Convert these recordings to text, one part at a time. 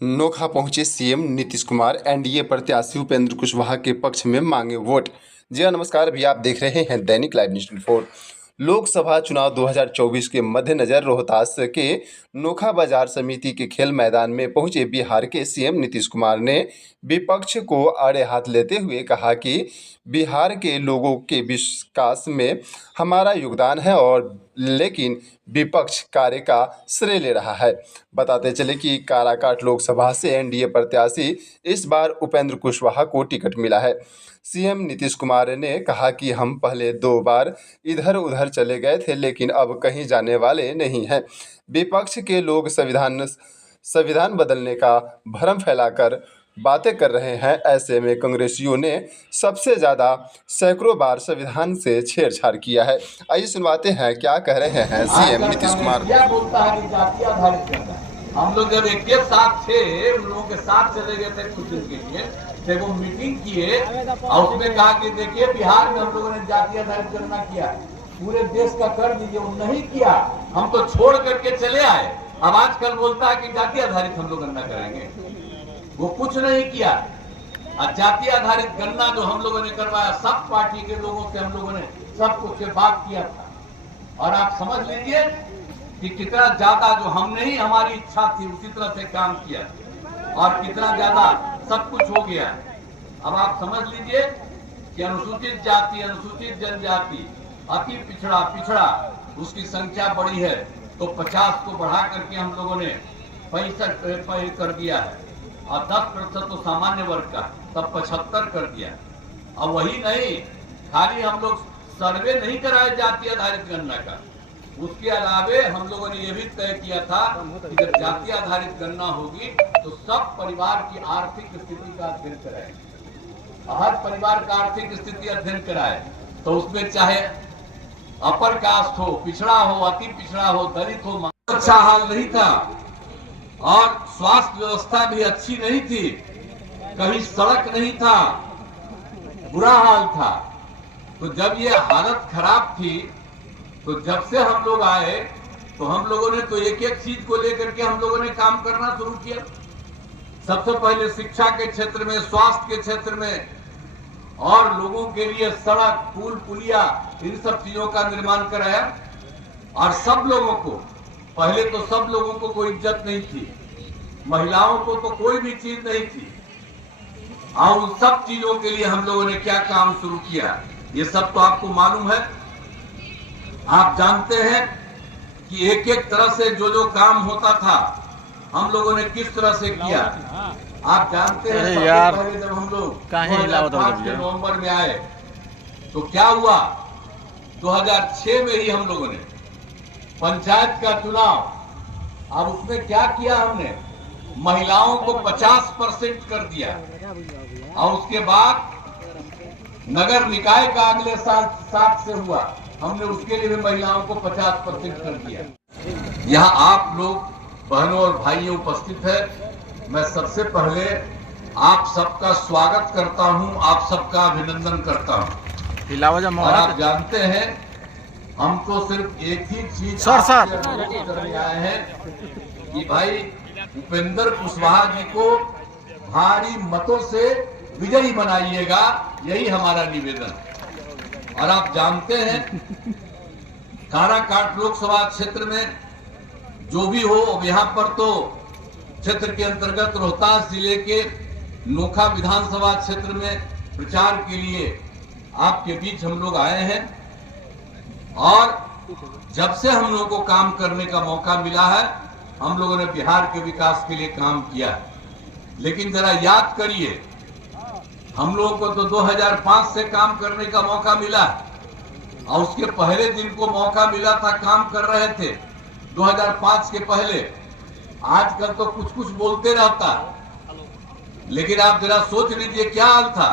नोखा पहुंचे CM Nitish Kumar. NDA प्रत्याशी उपेंद्र कुशवाहा के पक्ष में मांगे वोट। जी हाँ, नमस्कार। अभी आप देख रहे हैं दैनिक लाइव न्यूज 24। लोकसभा चुनाव 2024 के मद्देनजर रोहतास के नोखा बाजार समिति के खेल मैदान में पहुंचे बिहार के सीएम नीतीश कुमार ने विपक्ष को आड़े हाथ लेते हुए कहा कि बिहार के लोगों के विकास में हमारा योगदान है और लेकिन विपक्ष कार्य का श्रेय ले रहा है। बताते चले कि काराकाट लोकसभा से एनडीए प्रत्याशी इस बार उपेंद्र कुशवाहा को टिकट मिला है। सीएम नीतीश कुमार ने कहा कि हम पहले 2 बार इधर उधर चले गए थे, लेकिन अब कहीं जाने वाले नहीं हैं। विपक्ष के लोग संविधान बदलने का भ्रम फैलाकर बातें कर रहे हैं। ऐसे में कांग्रेसियों ने सबसे ज़्यादा सैकड़ों बार संविधान से छेड़छाड़ किया है। आइए सुनवाते हैं क्या कह रहे हैं सीएम नीतीश कुमार। क्या बोलता है कि जाति आधारित करना है। हम लोग जब एक साथ थे, उन लोगों के साथ चले गए थे कुछ दिन के लिए, जब वो मीटिंग किए और उसमें कहा कि देखिए बिहार में हम लोगों ने जाति आधारित गणना किया, पूरे देश का कर दीजिए। वो नहीं किया, हम तो छोड़ करके चले आए। अब आजकल बोलता है कि जाति आधारित हम लोग गणना करेंगे। वो कुछ नहीं किया। जाति आधारित गणना जो हम लोगों ने करवाया, सब पार्टी के लोगों से हम लोगों ने सब कुछ से बात किया था। और आप समझ लीजिए कि कितना ज्यादा जो हमने ही हमारी इच्छा थी उसी तरह से काम किया और कितना ज्यादा सब कुछ हो गया। अब आप समझ लीजिए कि अनुसूचित जाति, अनुसूचित जनजाति, अति पिछड़ा उसकी संख्या बढ़ी है, तो 50 को बढ़ा करके हम लोगों ने 65 कर दिया है और 10% तो सामान्य वर्ग का, तब 75 कर दिया। अब वही नहीं, खाली हम लोग सर्वे नहीं कराए जाति आधारित गणना का, उसके अलावे हम लोगों ने यह भी तय किया था कि जब जाति आधारित गणना होगी तो सब परिवार की आर्थिक स्थिति का अध्ययन कराए। हर परिवार का आर्थिक स्थिति अध्ययन कराए, तो उसमें चाहे अपर कास्ट हो, पिछड़ा हो, अति पिछड़ा हो, दलित हो, अच्छा हाल नहीं था और स्वास्थ्य व्यवस्था भी अच्छी नहीं थी, कहीं सड़क नहीं था, बुरा हाल था। तो जब ये हालत खराब थी, तो जब से हम लोग आए तो हम लोगों ने तो एक एक चीज को लेकर के हम लोगों ने काम करना शुरू किया। सबसे पहले शिक्षा के क्षेत्र में, स्वास्थ्य के क्षेत्र में और लोगों के लिए सड़क, पुल, पुलिया, इन सब चीजों का निर्माण कराया। और सब लोगों को, पहले तो सब लोगों को कोई इज्जत नहीं थी, महिलाओं को तो कोई भी चीज नहीं थी, और उन सब चीजों के लिए हम लोगों ने क्या काम शुरू किया, ये सब तो आपको मालूम है। आप जानते हैं कि एक एक तरह से जो काम होता था हम लोगों ने किस तरह से किया। आप जानते हैं सबसे पहले जब हम लोग 2005 के नवंबर में आए तो क्या हुआ, 2006 में ही हम लोगों ने पंचायत का चुनाव, अब उसमें क्या किया हमने, महिलाओं को 50% कर दिया और उसके बाद नगर निकाय का अगले साल 7 से हुआ, हमने उसके लिए भी महिलाओं को 50% कर दिया। यहाँ आप लोग बहनों और भाइयों उपस्थित है, मैं सबसे पहले आप सबका स्वागत करता हूँ, आप सबका अभिनंदन करता हूँ। और आप जानते हैं हम तो सिर्फ एक ही चीज करने आए हैं कि भाई उपेंद्र कुशवाहा जी को भारी मतों से विजयी बनाइएगा, यही हमारा निवेदन है। और आप जानते हैं काराकाट लोकसभा क्षेत्र में जो भी हो, अब यहाँ पर तो क्षेत्र के अंतर्गत रोहतास जिले के नोखा विधानसभा क्षेत्र में प्रचार के लिए आपके बीच हम लोग आए हैं। और जब से हम लोगों को काम करने का मौका मिला है, हम लोगों ने बिहार के विकास के लिए काम किया है। लेकिन जरा याद करिए, हम लोगों को तो 2005 से काम करने का मौका मिला और उसके पहले दिन को मौका मिला था, काम कर रहे थे 2005 के पहले। आजकल तो कुछ कुछ बोलते रहता, लेकिन आप जरा सोच लीजिए क्या हाल था।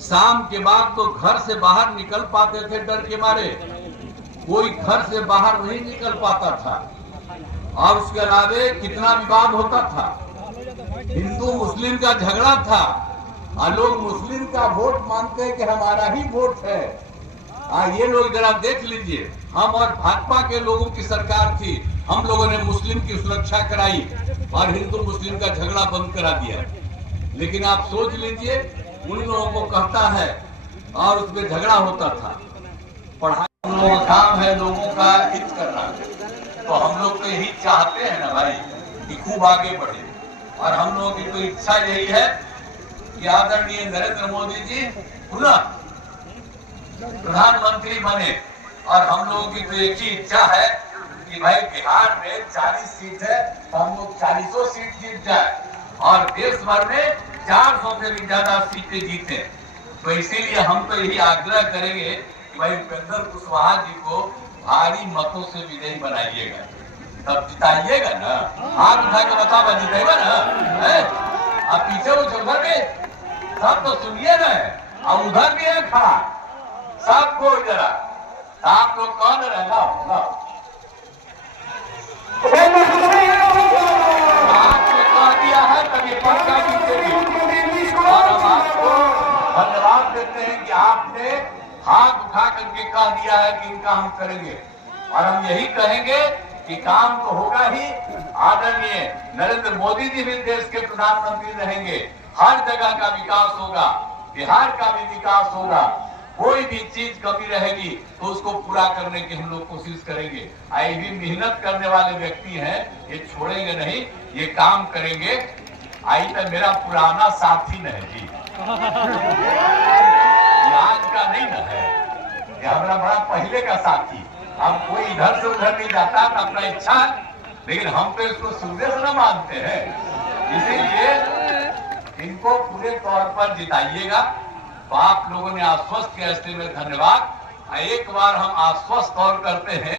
शाम के बाद तो घर से बाहर निकल पाते थे, डर के मारे कोई घर से बाहर नहीं निकल पाता था। और उसके अलावे कितना विवाद होता था, हिंदू मुस्लिम का झगड़ा था और लोग मुस्लिम का वोट मानते हैं कि हमारा ही वोट है। ये लोग जरा देख लीजिए, हम और भाजपा के लोगों की सरकार थी हम लोगों ने मुस्लिम की सुरक्षा कराई और हिंदू मुस्लिम का झगड़ा बंद करा दिया। लेकिन आप सोच लीजिए, उन लोगों को कहता है और उसमें झगड़ा होता था। पढ़ाई हम लोगों का काम है, लोगों का हित करना। तो हम लोग तो यही चाहते हैं ना भाई कि खूब आगे बढ़े, और हम लोगों की तो इच्छा यही है कि आदरणीय नरेंद्र मोदी जी पुनः प्रधानमंत्री बने। और हम लोगों की तो एक ही इच्छा है कि भाई बिहार में 40 सीट है तो हम लोग 40 सीट जीत जाए और देश भर में 400 से भी ज्यादा सीटें जीते। तो इसीलिए हम तो यही आग्रह करेंगे कि भाई उपेंद्र कुशवाहा जी को भारी मतों से विजयी बनाइएगा, तब जिताइएगा ना। हाथ उठा के बता जितेगा ना। अब पीछे वो उधर में सब तो सुनिए ना, अब उधर भी है खड़ा सबको जरा। आप लोग कौन रहेगा? आपने कह दिया है तभी पक्का जीतेगी। और हम आपको धन्यवाद देते हैं कि आपने हाथ उठा करके कह दिया है कि इनका हम करेंगे, और हम यही कहेंगे कि काम तो होगा ही। आदरणीय नरेंद्र मोदी जी भी देश के प्रधानमंत्री रहेंगे, हर जगह का विकास होगा, बिहार का भी विकास होगा। कोई भी चीज कमी रहेगी तो उसको पूरा करने की हम लोग कोशिश करेंगे। ये भी मेहनत करने वाले व्यक्ति हैं, ये छोड़ेंगे नहीं, ये काम करेंगे। आई तो मेरा पुराना साथी न है जी, ये आज का नहीं न है, ये हमारा बड़ा पहले का साथी। अब कोई इधर से उधर नहीं जाता, अपना इच्छा, लेकिन हम तो इसको सूर्य से न मानते हैं। इसीलिए इनको पूरे तौर पर जिताइएगा। तो आप लोगों ने आश्वस्त किया, इसलिए मैं धन्यवाद। एक बार हम आश्वस्त और करते हैं।